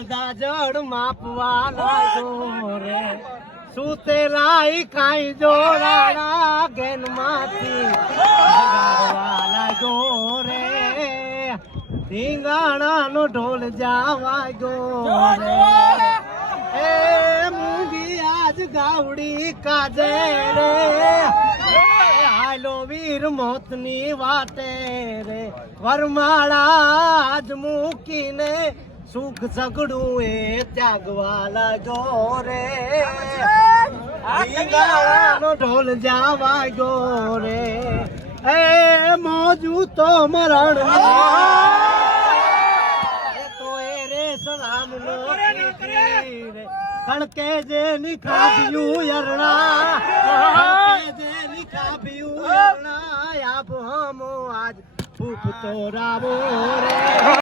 અડધા જડ માપવા લાગ્યો રે સુતેલાઈ કાઈ જોડાણા ગેન માંથી લાગ્યો રે ધીંગાણા નો ઢોલ જાવા ગયો રે એ મૂંગી આજ ગાવડી કાજે રે હાલો વીર મોતની વાટે રે વરમાળા આજ મૂકીને સુખ સગડું એ ત્યાગવા લાગ્યો રે નો ઢોલ જાવા ગયો રે એ મોજુ તો મરણ તો એ રે સલામ નો ખણકે જે નિખાવ્યું યરણા જે નિખાવ્યું યરણા આપ હમો આજ ફૂફ તો રાવો રે